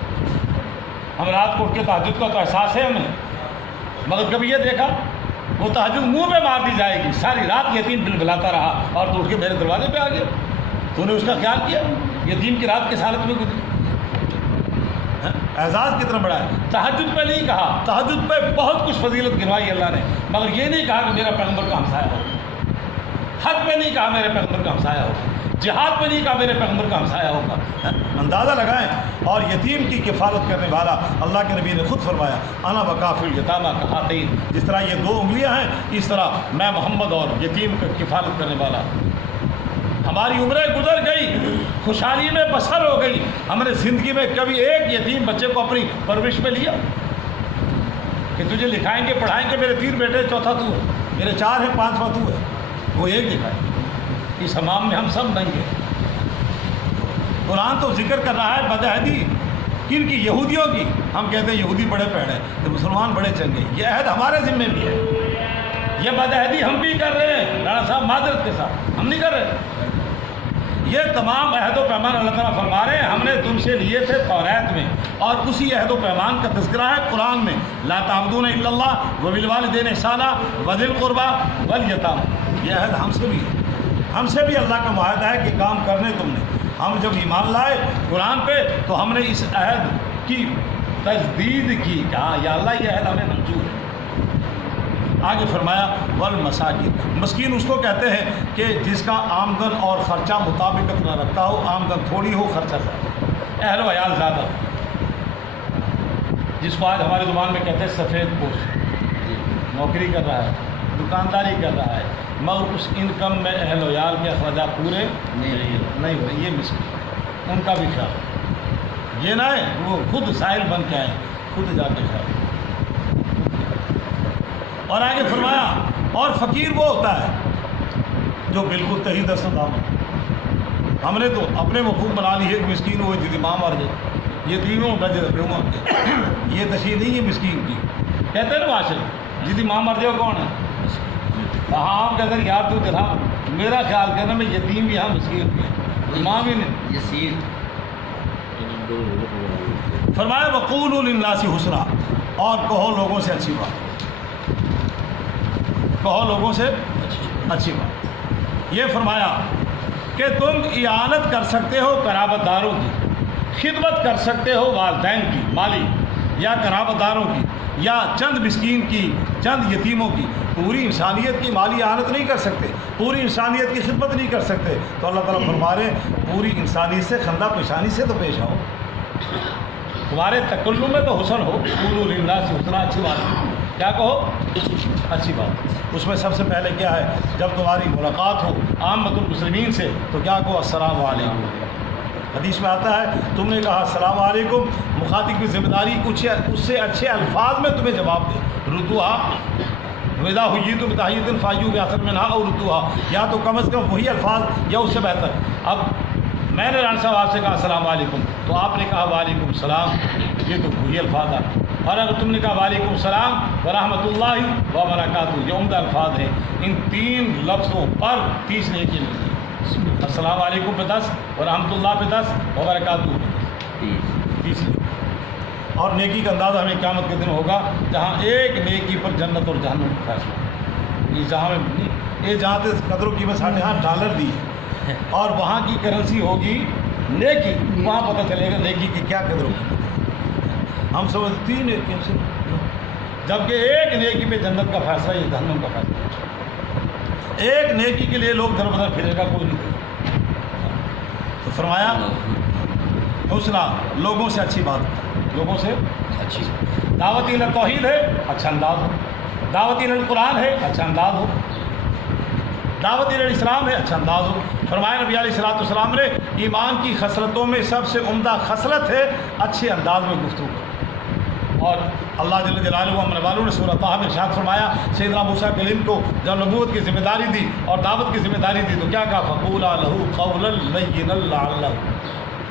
ہم رات کو اٹھ کے تہجد کا تو احساس ہے ہمیں، مگر کبھی یہ دیکھا وہ تہجد منہ پہ مار دی جائے گی، ساری رات یتیم بلبلاتا رہا اور تو اٹھ کے میرے دروازے پہ آ گیا، تو نے اس کا خیال کیا؟ یتیم کی رات کس حالت میں گزری؟ اعزاز کتنا بڑا ہے۔ تہجد پہ نہیں کہا، تہجد پہ بہت کچھ فضیلت گنوائی اللہ نے، مگر یہ نہیں کہا کہ میرا پیغمبر کا ہمسایہ ہو، حج پہ نہیں کہا میرے پیغمبر کا ہمسایہ ہو، جہاد پہ نہیں کہا میرے پیغمبر کا ہمسایہ ہوگا۔ اندازہ لگائیں، اور یتیم کی کفالت کرنے والا اللہ کے نبی نے خود فرمایا انا وکافل الیتامى کہاتین، جس طرح یہ دو انگلیاں ہیں اس طرح میں محمد اور یتیم کی کفالت کرنے والا۔ ہماری عمریں گزر گئی، خوشحالی میں بسر ہو گئی، ہم نے زندگی میں کبھی ایک یتیم بچے کو اپنی پرورش میں لیا کہ تجھے لکھائیں گے پڑھائیں گے، میرے 3 بیٹے چوتھا تو ہے، میرے 4 ہیں 5واں تو ہے، وہ ایک لکھائے؟ اس حمام میں ہم سب نہیں ہیں۔ قرآن تو ذکر کر رہا ہے بدعہدی کن کی؟ یہودیوں کی۔ ہم کہتے ہیں یہودی بڑے پیڑے تو مسلمان بڑے چنگے، یہ عہد ہمارے ذمے بھی ہے، یہ بدعہدی ہم بھی کر رہے ہیں رانا صاحب معذرت کے ساتھ، ہم نہیں کر رہے۔ یہ تمام عہد و پیمان اللہ تعالیٰ فرما رہے ہیں ہم نے تم سے لیے تھے توریت میں، اور اسی عہد و پیمان کا تذکرہ ہے قرآن میں، لا تعبدون الا اللہ وبالوالدین احسانا وذی القربى والیتامى، یہ عہد ہم سے بھی ہے، ہم سے بھی اللہ کا معاہدہ ہے کہ کام کرنے تم نے۔ ہم جب ایمان لائے قرآن پہ تو ہم نے اس عہد کی تجدید کی، کہا یا اللہ یہ عہد ہمیں منظور ہے۔ آگے فرمایا والمساکین، مسکین اس کو کہتے ہیں کہ جس کا آمدن اور خرچہ مطابقت نہ رکھتا ہو، آمدن تھوڑی ہو خرچہ زیادہ، اہل و عیال زیادہ، جس کو آج ہماری زبان میں کہتے ہیں سفید پوش، نوکری کر رہا ہے، دکانداری کر رہا ہے، مگر اس انکم میں اہل و عیال کے اخراجات پورے نہیں ہوئے، یہ مسکین، ان کا بھی خیال یہ نہ ہے وہ خود سائل بن کے آئیں، خود جا کے خیال۔ اور آگے فرمایا اور فقیر وہ ہوتا ہے جو بالکل تہی دست دامن، ہم نے تو اپنے مفہوم بنا لی ہے کہ مسکین ہوئے جدی ماں مر جائے، یہ تینوں ڈجے رکھے ہوئے، یہ تشریح نہیں ہے مسکین کی، کہتے ہیں نا معاشرے جدی ماں مر جائے کون ہے؟ ہاں ہم کہتے ہیں یار تو جناب میرا خیال کرنا میں یتیم بھی ہاں مسکین بھی ماں بھی نہیں. یسیر فرمایا وقولوا للناس حسنا، اور کہو لوگوں سے اچھی بات، کہو لوگوں سے اچھی بات. یہ فرمایا کہ تم اعانت کر سکتے ہو قرابت داروں کی، خدمت کر سکتے ہو والدین کی مالی یا قرابت داروں کی یا چند مسکین کی، چند یتیموں کی. پوری انسانیت کی مالی اعانت نہیں کر سکتے، پوری انسانیت کی خدمت نہیں کر سکتے، تو اللہ تعالیٰ فرما رہے ہیں پوری انسانیت سے خندہ پیشانی سے تو پیش آؤ. تمہارے تکلم میں تو حسن ہو، قولوا للناس حسنا، اچھی بات ہے. کیا کہو؟ اچھی بات. اس میں سب سے پہلے کیا ہے، جب تمہاری ملاقات ہو عامت المسلمین سے تو کیا کہو؟ السلام علیکم. حدیث میں آتا ہے تم نے کہا السلام علیکم، مخاطب کی ذمہ داری اس سے اچھے الفاظ میں تمہیں جواب دے. ردوہا وَإِذَا حُيِّيتُم بِتَحِيَّةٍ فَحَيُّوا بِأَحْسَنَ مِنْهَا أَوْ رُدُّوهَا، یا تو کم از کم وہی الفاظ یا اس سے بہتر. اب میں نے ران صاحب آپ سے کہا السلام علیکم تو آپ نے کہا وعلیکم السلام، یہ تو وہی الفاظ ہیں. اور اگر تم نے کہا وعلیکم السلام ورحمۃ اللہ وبرکاتہ، یہ عمدہ الفاظ ہیں. ان تین لفظوں پر 30 نیکی ملتی ہے. السلام علیکم پہ 10، ورحمۃ اللہ پہ 10، وبرکاتہ پہ 30 نیکی. اور نیکی کا اندازہ ہمیں قیامت کے دن ہوگا جہاں ایک نیکی پر جنت اور جہنم کا فیصلہ ہوگا. یہ جہاں میں یہ جہاں سے قدر و قیمت $8.5 دی ہے اور وہاں کی کرنسی ہوگی نیکی، وہاں پتہ چلے گا نیکی کی کیا قدر و قیمت ہے. ہم سمجھتی ہیں نیکی سے، جبکہ ایک نیکی پہ جنت کا فیصلہ، یہ جہنم کا فیصلہ. ایک نیکی کے لیے لوگ در بدر پھرے گا، کوئی نہیں. تو فرمایا حسنا، لوگوں سے اچھی بات، لوگوں سے اچھی. دعوت الی توحید ہے، اچھا انداز ہو. دعوت الی القرآن ہے، اچھا انداز ہو. دعوت الی الاسلام ہے، اچھا انداز ہو. فرمایا نبی علیہ الصلوۃ والسلام نے ایمان کی خصلتوں میں سب سے عمدہ خصلت ہے اچھے انداز میں گفتگو. اور اللہ جل جلالہ امن والوں نے سورہ طٰہٰ میں ارشاد فرمایا سیدنا موسیٰ کلیم کو جب نبوت کی ذمہ داری دی اور دعوت کی ذمہ داری دی تو کیا کہا؟ فقولا لہ قولا لینا لعلہ،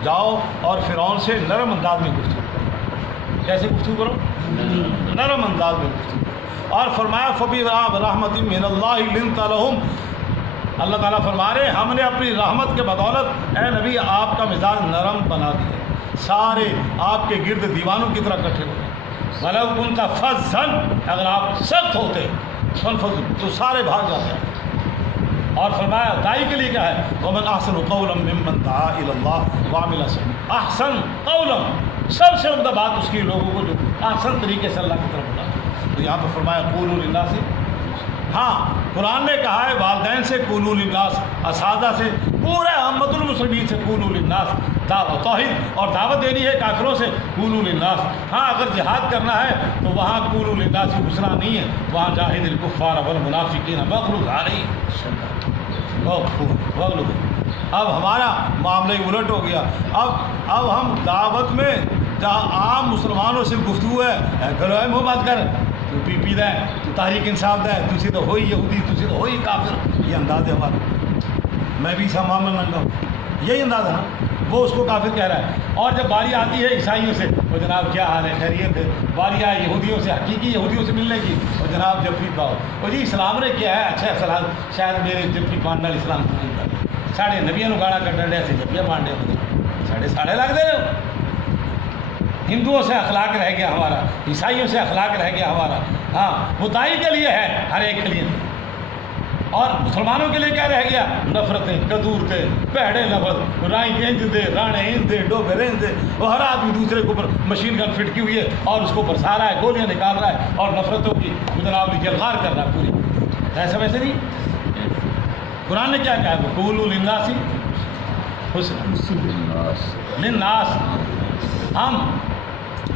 جاؤ اور فرعون سے نرم انداز میں گفتگو کرو. کیسے گفتگو کرو؟ نرم انداز میں گفتگو. اور فرمایا فبرحمۃ من اللہ لنت لہم، اللہ تعالیٰ فرما رہے ہم نے اپنی رحمت کے بدولت اے نبی آپ کا مزاج نرم بنا دیا، سارے آپ کے گرد دیوانوں کی طرح اکٹھے ہو گئے. وَلَوْ كُنْتَ فَظًّا، اگر آپ سخت ہوتے تو سارے بھاگ جاتے. اور فرمایا دائی کے لیے کیا ہے؟ وَمَنْ أَحْسَنُ قَوْلًا مِّمَّنْ دَعَا إِلَى اللَّهِ وَعَمِلَ صَالِحًا. احسن قولا، سب سے عمدہ بات اس کی لوگوں کو جو احسن طریقے سے اللہ کی طرف بلاتا. تو یہاں پہ فرمایا قولوا للناس. ہاں قرآن نے کہا ہے والدین سے قولوا للناس، اساتذہ سے، پورے امت المسلمین سے قولوا للناس. توحید اور دعوت دینی ہے کافروں سے قولوا للناس. ہاں اگر جہاد کرنا ہے تو وہاں قولوا للناس حسنا نہیں ہے، وہاں جاہد الکفار والمنافقین واغلظ علیہم. اب ہمارا معاملہ الٹ ہو گیا. اب ہم دعوت میں جہاں عام مسلمانوں سے گفتگو ہے، کرو اے محبت کر، تو پی پی دے، تو تحریک انصاف دے، تسی تو ہوئی یہودی، تسی تو ہوئی کافر. یہ انداز ہے ہمارا. میں بھی ایسا معاملہ نہ کروں، یہی انداز ہے. وہ اس کو کافر کہہ رہا ہے. اور جب باری آتی ہے عیسائیوں سے، وہ جناب کیا حال ہے، خیریت ہے. باری آئے یہودیوں سے، حقیقی یہودیوں سے ملنے کی، اور جناب جفی پاؤ. وہ جی اسلام نے کیا ہے، اچھا سلام، شاید میرے جفی پانڈ نال اسلام قبول کر ساڑھے نبیاں گاڑا کٹن ڈے سے جفیاں پانڈے ہوتے ساڑھے لگ دے. ہندوؤں سے اخلاق رہ گیا ہمارا، عیسائیوں سے اخلاق رہ گیا ہمارا. ہاں وہ دائی کے لیے ہے، ہر ایک کے لیے. اور مسلمانوں کے لیے کیا رہ گیا؟ نفرتیں، کدورتیں، پہڑے لفظ، رائیں انج دے، رانے ان دے، ڈوبے رین دے. وہ ہر آدمی دوسرے کے اوپر مشین گن فٹ کی ہوئی ہے اور اس کو برسا رہا ہے، گولیاں نکال رہا ہے اور نفرتوں کی جناب جلغار کر رہا ہے پوری. ایسا ویسے نہیں. قرآن نے کیا کہا ہے؟ قولوا للناس حسنا. للناس، ہم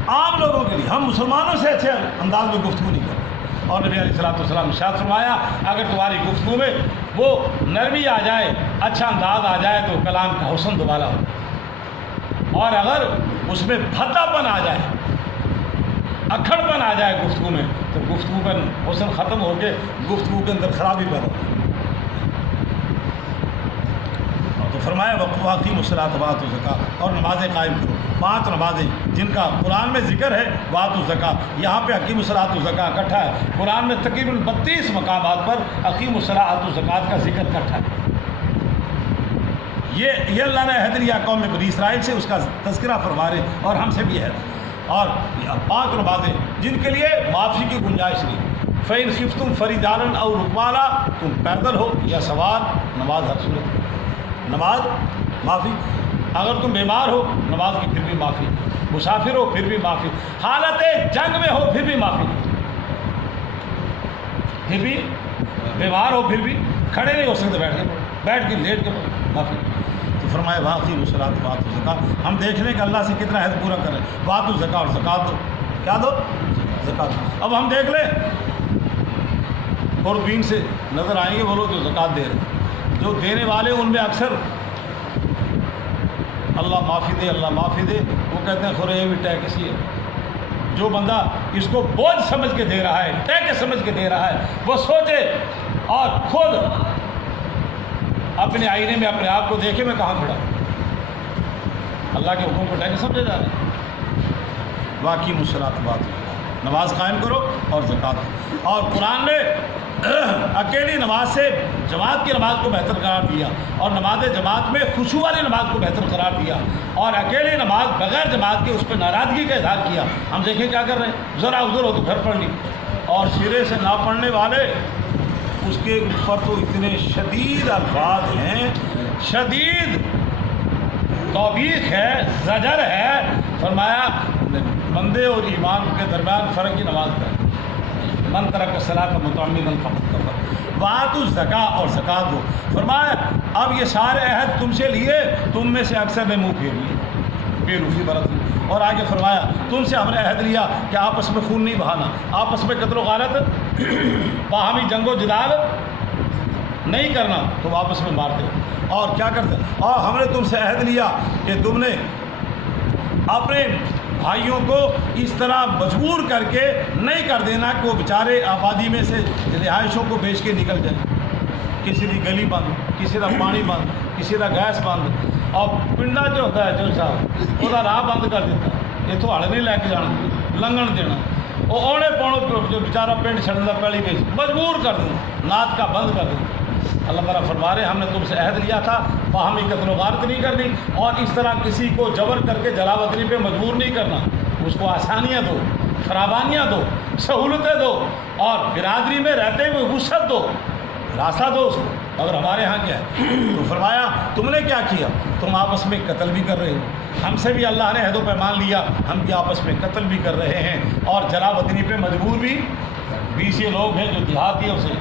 عام لوگوں کے لیے، ہم مسلمانوں سے اچھے انداز میں گفتگو نہیں کرتے. اور نبی علیہ الصلوۃ والسلام ارشاد فرمایا اگر تمہاری گفتگو میں وہ نرمی آ جائے، اچھا انداز آ جائے تو کلام کا حسن دوبالا ہو. اور اگر اس میں بھدا پن آ جائے، اکھڑ پن آ جائے گفتگو میں، تو گفتگو کا حسن ختم ہو کے گفتگو کے اندر خرابی پیدا ہو. تو فرمایا واقعی الصلاۃ وآتوا الزکاۃ، اور نمازیں قائم کرو. 5 نمازیں جن کا قرآن میں ذکر ہے، وآتوا الزکاۃ. یہاں پہ اقیموا الصلاۃ والزکاۃ اکٹھا ہے. قرآن میں تقریباً 32 مقامات پر اقیموا الصلاۃ والزکاۃ کا ذکر اکٹھا ہے. یہ اللہ نے عہد لیا قوم بنی اسرائیل سے، اس کا تذکرہ فرما رہے، اور ہم سے بھی ہے، اور 5 نمازیں جن کے لیے معافی کی گنجائش نہیں۔ فَإِنْ خِفْتُمْ فَرِجَالًا أَوْ رُكْبَانًا، تم پیدل ہو یا سوار، نماز ہر صورت، نماز معافی۔ اگر تم بیمار ہو نماز کی پھر بھی معافی، مسافر ہو پھر بھی معافی، حالت جنگ میں ہو پھر بھی معافی، پھر بھی بیمار ہو پھر بھی کھڑے نہیں ہو سکتے، بیٹھ کے لیٹ کے معافی۔ تو فرمایا واقعی الصلاۃ وآتوا الزکاۃ، ہم دیکھ رہے ہیں کہ اللہ سے کتنا عہد پورا کر رہے ہیں، وآتوا الزکاۃ، اور زکوٰۃ دو، کیا دو؟ زکوٰۃ۔ اب ہم دیکھ لیں خوردبین سے نظر آئیں گے وہ لوگ جو زکوٰۃ دے رہے ہیں، جو دینے والے ان میں اکثر اللہ معافی دے، اللہ معافی دے، وہ کہتے ہیں خورے یہ بھی ٹیکس ہی ہے۔ جو بندہ اس کو بوجھ سمجھ کے دے رہا ہے، ٹیکس سمجھ کے دے رہا ہے، وہ سوچے اور خود اپنے آئینے میں اپنے آپ کو دیکھے میں کہاں کھڑا ہوں۔ اللہ کے حکم کو ٹیکس سمجھے جا رہے ہیں۔ واقعی الصلاۃ وآتوا الزکاۃ، نماز قائم کرو اور زکوٰۃ دو۔ اور قرآن نے اکیلی نماز سے جماعت کی نماز کو بہتر قرار دیا، اور نماز جماعت میں خشوع والی نماز کو بہتر قرار دیا، اور اکیلی نماز بغیر جماعت کے اس پہ ناراضگی کا اظہار کیا۔ ہم دیکھیں کیا کر رہے ہیں، ذرا ادھر ہو تو گھر پڑھ لی، اور سرے سے نہ پڑھنے والے اس کے اوپر تو اتنے شدید الفاظ ہیں، شدید توبیخ ہے، زجر ہے۔ فرمایا بندے اور ایمان کے درمیان فرق کی نماز کا، من ترک الصلاۃ متعمدا فقد کفر، وآتوا الزکاۃ، اور زکوٰۃ دو۔ فرمایا اب یہ سارے عہد تم سے لیے، تم میں سے اکثر نے منہ پھیر لیے، بے روفی برت لی۔ اور آگے فرمایا تم سے ہم نے عہد لیا کہ آپس میں خون نہیں بہانا، آپس میں قتل و غارت، باہمی جنگ و جدال نہیں کرنا، تم آپس میں مارتے ہو اور کیا کرتے، اور ہم نے تم سے عہد لیا کہ تم نے اپنے بھائیوں کو اس طرح مجبور کر کے نہیں کر دینا کہ وہ بیچارے آبادی میں سے رہائشوں کو بیچ کے نکل جائیں، کسی کی گلی بند، کسی کا پانی بند، کسی کا گیس بند، اور پنڈا جو ہوتا ہے جو صاحب وہ راہ بند کر دیتا ہے، یہ تو ہڑ نہیں لے کے جانا، لنگن دینا، وہ اوڑے پوڑوں جو بیچارہ پنڈ چھڑنا پہلی بیچ مجبور کر دوں، نعت کا بند کر دوں۔ اللہ تعالیٰ فرما رہے ہم نے تم سے عہد لیا تھا باہمی قتل و غارت نہیں کرنی، اور اس طرح کسی کو جبر کر کے جلا وطنی پہ مجبور نہیں کرنا، اس کو آسانیاں دو، فراوانیاں دو، سہولتیں دو، اور برادری میں رہتے ہوئے وسعت دو، راستہ دو اس کو۔ اگر ہمارے ہاں کیا ہے تو فرمایا تم نے کیا کیا، تم آپس میں قتل بھی کر رہے ہو، ہم سے بھی اللہ نے عہد و پیمان لیا، ہم بھی آپس میں قتل بھی کر رہے ہیں، اور جلا وطنی پہ مجبور بھی۔ 20 یہ لوگ ہیں جو دیہاتی ہیں، اسے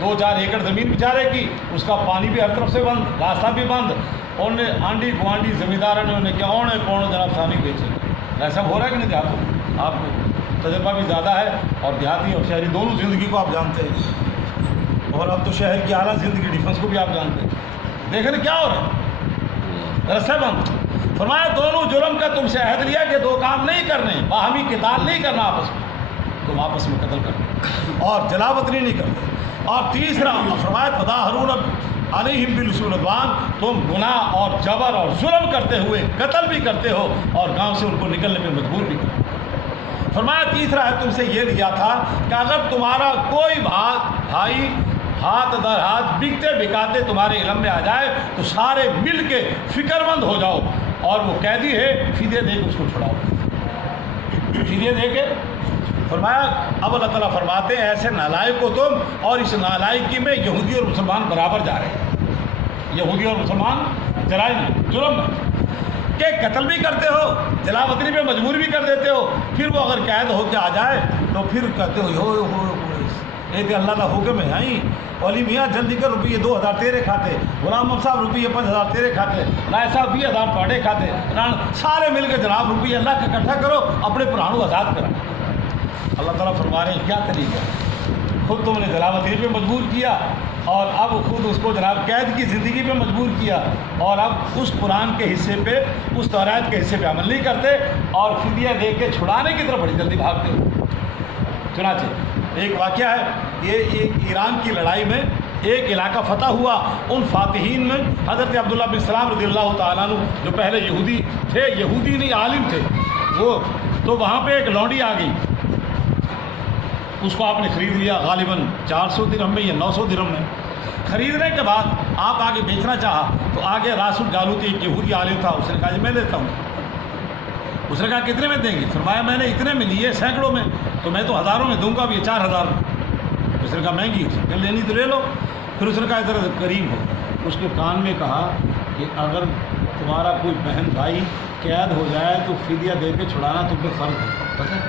2-4 ایکڑ زمین بیچارے کی، اس کا پانی بھی ہر طرف سے بند، راستہ بھی بند، انہیں آنڈی گوانڈی زمینداروں نے انہیں کیا اونے پونے جناب ثانی بیچے۔ ایسا ہو رہا ہے کہ نہیں دیہاتوں؟ آپ کو تجربہ بھی زیادہ ہے، اور دیہاتی اور شہری دونوں زندگی کو آپ جانتے ہیں، اور اب تو شہر کی اعلیٰ زندگی ڈیفنس کو بھی آپ جانتے ہیں۔ دیکھیں کیا ہو رہا ہے، رسے بند۔ فرمایا دونوں جرم کا تم سے عہد لیا کہ 2 کام نہیں کرنے، باہمی قتال نہیں کرنا آپس میں، تم آپس میں قتل کرتے اور جلا وطنی نہیں کرتے۔ اور تیسرا فرمایا تظاہرون علیہم بالسوء والعدوان، تم گناہ اور جبر اور ظلم کرتے ہوئے قتل بھی کرتے ہو، اور گاؤں سے ان کو نکلنے پہ مجبور بھی کرتے ہو۔ فرمایا تیسرا ہے تم سے یہ لیا تھا کہ اگر تمہارا کوئی بھائی ہاتھ در ہاتھ بکتے بکاتے تمہارے علم میں آ جائے تو سارے مل کے فکر مند ہو جاؤ، اور وہ قیدی ہے فدیہ دے کے اس کو چھڑاؤ، فدیہ دے کے۔ فرمایا اب اللہ تعالیٰ فرماتے ہیں ایسے نالائق ہو تم، اور اس نالائقی میں یہودی اور مسلمان برابر جا رہے ہیں، یہودی اور مسلمان جرم میں کہ قتل بھی کرتے ہو، جلا وطنی پہ مجبور بھی کر دیتے ہو، پھر وہ اگر قید ہو کے آ جائے تو پھر کہتے ہو یہ کہ اللہ کا حکم ہے، علی میاں جلدی کر روپیے 2000 تیرے کھاتے، غلام محمد صاحب روپیے 5000 تیرے کھاتے، رائے صاحب 20000 تھوڑے کھاتے، سارے مل کے جناب روپیے اللہ کا اکٹھا کرو، اپنے پرانوں آزاد کرو۔ اللہ تعالیٰ فرما رہے ہیں کیا طریقہ، خود تم نے جلا وطنی پہ مجبور کیا، اور اب خود اس کو جناب قید کی زندگی پہ مجبور کیا، اور اب اس قرآن کے حصے پہ، اس تورات کے حصے پہ عمل نہیں کرتے، اور فدیہ دے کے چھڑانے کی طرف بڑی جلدی بھاگتے ہو۔ چنانچہ ایک واقعہ ہے، یہ ایک ایران کی لڑائی میں ایک علاقہ فتح ہوا، ان فاتحین میں حضرت عبداللہ بن سلام رضی اللہ تعالیٰ عنہ جو پہلے یہودی تھے، یہودی نہیں عالم تھے وہ، تو وہاں پہ ایک لونڈی آ گئی، اس کو آپ نے خرید لیا غالباً 400 درہم میں یا 900 درہم میں، خریدنے کے بعد آپ آگے بیچنا چاہا تو آگے راس الجالوتی ایک یہودی عالم تھا، اس نے کہا جی میں لیتا ہوں۔ اس نے کہا کتنے میں دیں گے؟ فرمایا میں نے اتنے میں لیے سینکڑوں میں، تو میں تو ہزاروں میں دوں گا، اب یہ 4000 میں۔ اس نے کہا مہنگی ہے، لینی تو لے لو۔ پھر اس نے کہا ادھر قریب ہو، اس کے کان میں کہا کہ اگر تمہارا کوئی بہن بھائی قید ہو جائے تو فدیہ دے کے چھڑانا تم پہ فرض ہے، پتہ ہے؟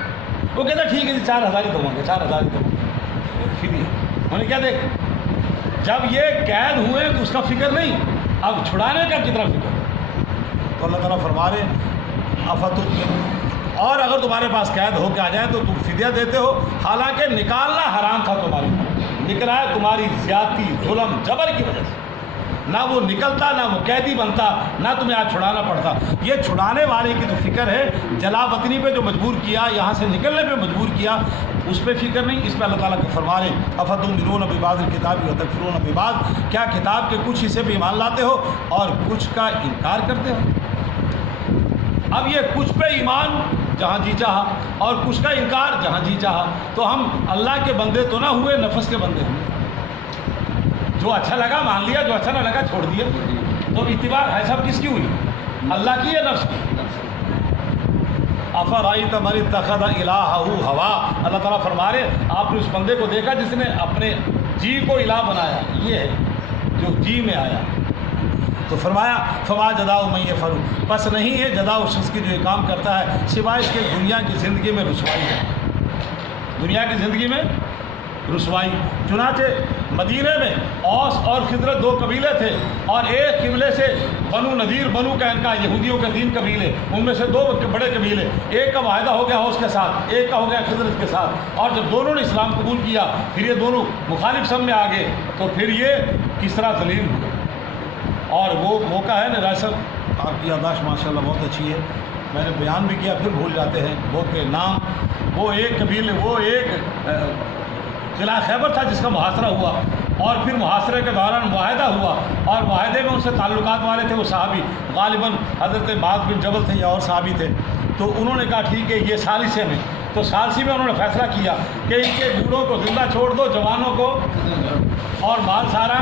وہ کہتا ٹھیک ہے جی 4000 ہی دوں گا، 4000 ہی دوں گا فدیہ۔ انہوں نے کیا دیکھ، جب یہ قید ہوئے تو اس کا فکر نہیں، اب چھڑانے کا کتنا فکر۔ تو اللہ تعالیٰ فرما رہے اور اگر تمہارے پاس قید ہو کے آ جائے تو تم فدیہ دیتے ہو، حالانکہ نکالنا حرام تھا تمہارے پاس، نکلا ہے تمہاری زیادتی، ظلم، جبر کی وجہ سے، نہ وہ نکلتا نہ وہ قیدی بنتا، نہ تمہیں آج چھڑانا پڑتا۔ یہ چھڑانے والے کی تو فکر ہے، جلا وطنی پہ جو مجبور کیا، یہاں سے نکلنے پہ مجبور کیا، اس پہ فکر نہیں۔ اس پہ اللہ تعالیٰ کے فرما رہے افتؤمنون ببعض الکتاب وتکفرون ببعض، کیا کتاب کے کچھ حصے پہ ایمان لاتے ہو اور کچھ کا انکار کرتے ہو؟ اب یہ کچھ پہ ایمان جہاں جی چاہا اور کچھ کا انکار جہاں جی چاہا، تو ہم اللہ کے بندے تو نہ ہوئے، نفس کے بندے ہوئے۔ جو اچھا لگا مان لیا، جو اچھا نہ لگا چھوڑ دیا۔ تو اتباع ہے سب کس کی ہوئی؟ اللہ کی یا نفس کی؟ افرأیت من اتخذ الہہ ہوا، اللہ تعالیٰ فرما رہے آپ نے اس بندے کو دیکھا جس نے اپنے جی کو الہ بنایا، یہ ہے جو جی میں آیا۔ تو فرمایا فما جزاء من یفعل، بس نہیں ہے جزا اس شخص کی جو یہ کام کرتا ہے سوائے اس کے دنیا کی زندگی میں رسوائی ہے، دنیا کی زندگی میں رسوائی۔ چنانچہ مدینہ میں اوس اور خزرج 2 قبیلے تھے، اور ایک قبیلے سے بنو نذیر، بنو قینقاع، یہودیوں کے 3 قبیلے، ان میں سے 2 بڑے قبیلے، ایک کا معاہدہ ہو گیا اوس کے ساتھ، ایک کا ہو گیا خزرج کے ساتھ، اور جب دونوں نے اسلام قبول کیا پھر یہ دونوں مخالف سم میں آ گئے، تو پھر یہ کس طرح ذلیل ہوئے۔ اور وہ موقع ہے نا رائے صاحب، آپ کی یادداشت ماشاءاللہ بہت اچھی ہے، میں نے بیان بھی کیا پھر بھول جاتے ہیں وہ کے نام۔ وہ ایک قبیلے، وہ ایک قلعہ خیبر تھا جس کا محاصرہ ہوا، اور پھر محاصرے کے دوران معاہدہ ہوا، اور معاہدے میں ان سے تعلقات والے تھے وہ صحابی، غالباً حضرت معاذ بن جبل تھے یا اور صحابی تھے۔ تو انہوں نے کہا ٹھیک ہے یہ ثالثے میں، تو ثالثی میں انہوں نے فیصلہ کیا کہ ان کے بوڑھوں کو زندہ چھوڑ دو، جوانوں کو اور مال سارا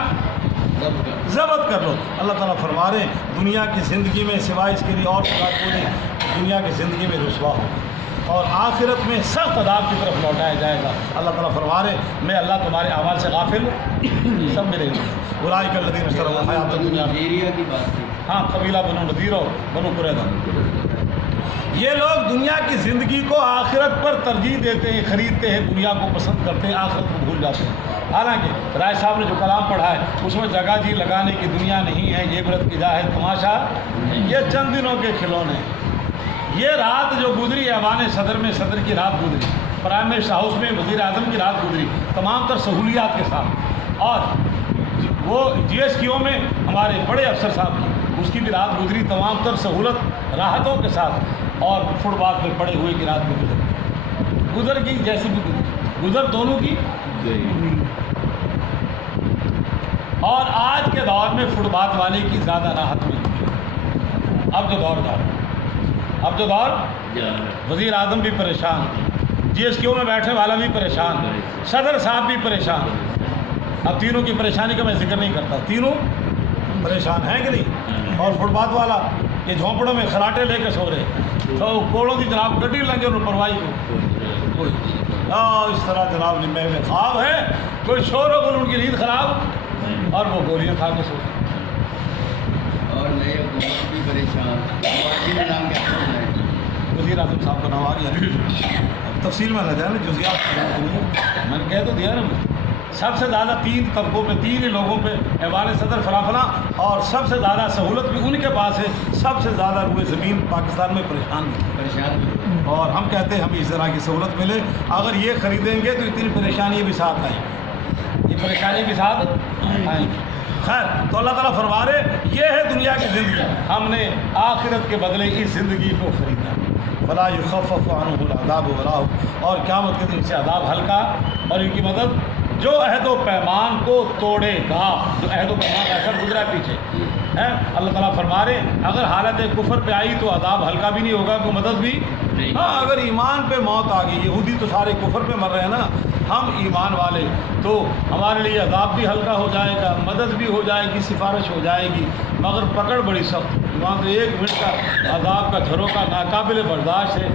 ضبط کر لو۔ اللہ تعالیٰ فرما رہے ہیں دنیا کی زندگی میں سوائے اس کے لیے اور بات کوئی نہیں، دنیا کی زندگی میں رسوا ہو اور آخرت میں سخت عذاب کی طرف لوٹایا جائے گا۔ اللہ تعالیٰ فرما رہے ہیں میں اللہ تمہارے اعمال سے غافل سب ملے گا۔ اولئک الذین اشتروا الحیاۃ الدنیا کی بات تھی، ہاں قبیلہ بنو نذیر اور بنو قریظہ، یہ لوگ دنیا کی زندگی کو آخرت پر ترجیح دیتے ہیں، خریدتے ہیں، دنیا کو پسند کرتے ہیں، آخرت کو بھول جاتے ہیں۔ حالانکہ رائے صاحب نے جو کلام پڑھا ہے اس میں جگہ جی لگانے کی دنیا نہیں ہے، یہ عبرت کی جا ہے تماشا، یہ چند دنوں کے کھلونے ہیں۔ یہ رات جو گزری ایوان صدر میں، صدر کی رات گزری، پرائم منسٹر ہاؤس میں وزیر اعظم کی رات گزری، تمام تر سہولیات کے ساتھ، اور وہ GSTO میں ہمارے بڑے افسر صاحب کی اس کی بھی رات گزری، تمام تر سہولت راحتوں کے ساتھ، اور فٹ پاتھ پہ پڑے ہوئے کی رات بھی گزر گئی، جیسی بھی گزر دونوں کی۔ اور آج کے دور میں فٹ پاتھ والے کی زیادہ راحت ملتی ہے۔ اب جو دور وزیر اعظم بھی پریشان، GSTO میں بیٹھنے والا بھی پریشان، صدر صاحب بھی پریشان۔ اب تینوں کی پریشانی کا میں ذکر نہیں کرتا، تینوں پریشان ہیں کہ نہیں؟ اور فٹ پاتھ والا یہ جھونپڑوں میں خراٹے لے کے سو رہے، تو کوڑوں کی جناب گڈی لگے اور پرواہی کو اس طرح جناب نمبے میں خواب ہے، کوئی شور و غل، ان کی نیند خراب اور وہ گولیاں کھا کے سو رہے۔ اور نئے حکومت بھی پریشان، وزیر اعظم صاحب کا نام آ گیا، تفصیل میں نہ جائے نا، جزیات میں نے کہہ تو دیا نا، سب سے زیادہ 3 طبقوں پہ، 3 ہی لوگوں پہ ایوان صدر فلاں، اور سب سے زیادہ سہولت بھی ان کے پاس ہے، سب سے زیادہ روئے زمین پاکستان میں پریشان اور ہم کہتے ہیں ہمیں اس طرح کی سہولت ملے، اگر یہ خریدیں گے تو اتنی پریشانی بھی ساتھ آئیں، یہ پریشانی بھی ساتھ آئیں گی۔ خیر، تو اللہ تعالیٰ فرما رہے یہ ہے دنیا کی زندگی، ہم نے آخرت کے بدلے اس زندگی کو خریدا، فلا یخفف عنہ العذاب ولا هم، اور قیامت کے دن سے عذاب ہلکا، اور ان کی مدد جو عہد و پیمان کو توڑے گا، جو عہد و پیمان ایسا گزرا پیچھے ہے، اللہ تعالیٰ فرما رہے اگر حالت کفر پہ آئی تو عذاب ہلکا بھی نہیں ہوگا، کوئی مدد بھی، ہاں اگر ایمان پہ موت آ گئی، یہودی تو سارے کفر پہ مر رہے ہیں نا، ہم ایمان والے، تو ہمارے لیے عذاب بھی ہلکا ہو جائے گا، مدد بھی ہو جائے گی، سفارش ہو جائے گی، مگر پکڑ بڑی سخت، وہاں تو 1 منٹ کا عذاب کا جھروکا ناقابل برداشت ہے،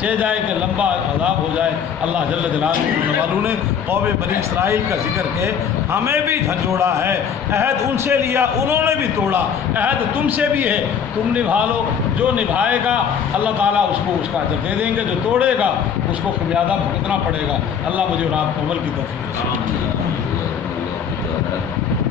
چہ جائے کہ لمبا عذاب ہو جائے۔ اللہ جل جلالہ والوں نے قوم بنی اسرائیل کا ذکر کے ہمیں بھی جھنجھوڑا ہے، عہد ان سے لیا، انہوں نے بھی توڑا، عہد تم سے بھی ہے، تم نبھا لو، جو نبھائے گا اللہ تعالیٰ اس کو اس کا اجر دے دیں گے، جو توڑے گا اس کو خمیازہ بھگتنا پڑے گا۔ اللہ مجھے اور آپ کو عمل کی توفیق دے۔ الحمد للہ۔